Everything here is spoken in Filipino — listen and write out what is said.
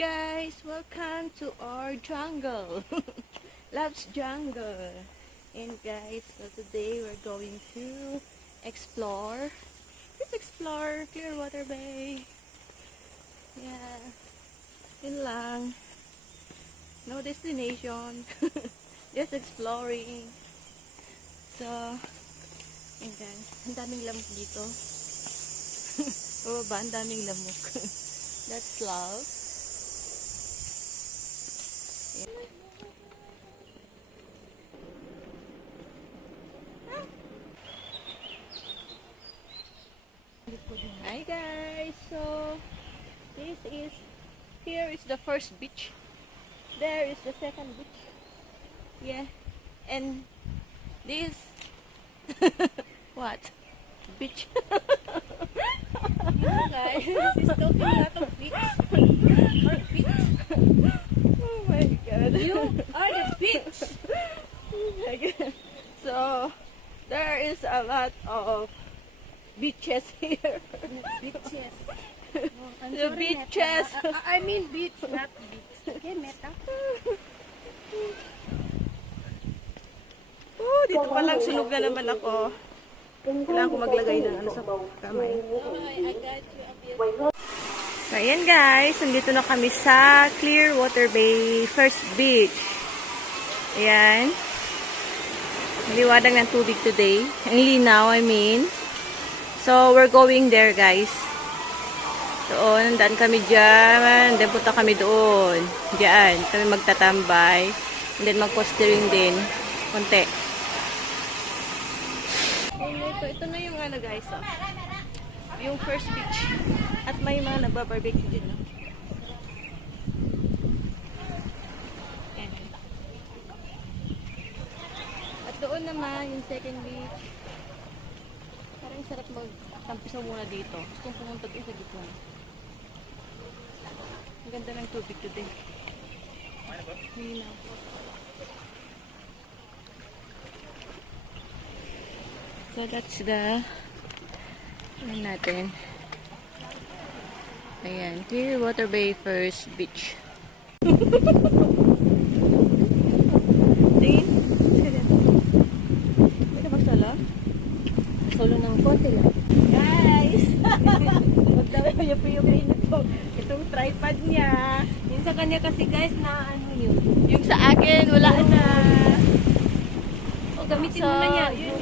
guys, welcome to our jungle. Love's jungle. And guys, so today we're going to explore. Let's explore Clearwater Bay. Yeah. Yun lang. No destination. Just exploring. So, yun guys. Ang daming lamok dito. Bababa, ang daming lamok. That's love. Hi guys, so here is the first beach, there is the second beach, yeah, and this what beach? You guys, this is talking a lot of beach or beach. Oh my god, you are the beach. Oh my god. So there is a lot of beaches here. Beaches. The beaches. I mean beach, not beach. Okay, Meta. Oh, dito pa lang sunog na naman ako. Kailangan ko maglagay ng ano sa kamay. I got you a bit. So, ayan guys. Nandito na kami sa Clearwater Bay First Beach. Ayan. Maliwanag ng tubig today. Ang linaw, I mean. So, we're going there, guys. Doon, nandaan kami dyan. Then, punta kami doon. Diyan. Kami magtatambay. And then, mag-postering din. Konti. Ito na yung ano, guys. Oh. Yung first beach. At may mga nagbabarbecue dyan. Oh. Ayan. At doon naman, yung second beach. Parang sarap magtampisaw muna dito. Gusto kong pumunta doon sa gitna. Ang ganda ng tubig today. Hinaw. So that's the ano natin. Ayan. Clearwater Bay First Beach. Tingin. Ito magsala? Solo ng konti lang. Guys! Magdawin niya po yung itong tripod niya. Yun sa kanya kasi guys na ano yun. Yung sa akin, wala na. O gamitin So, mo na yan. yun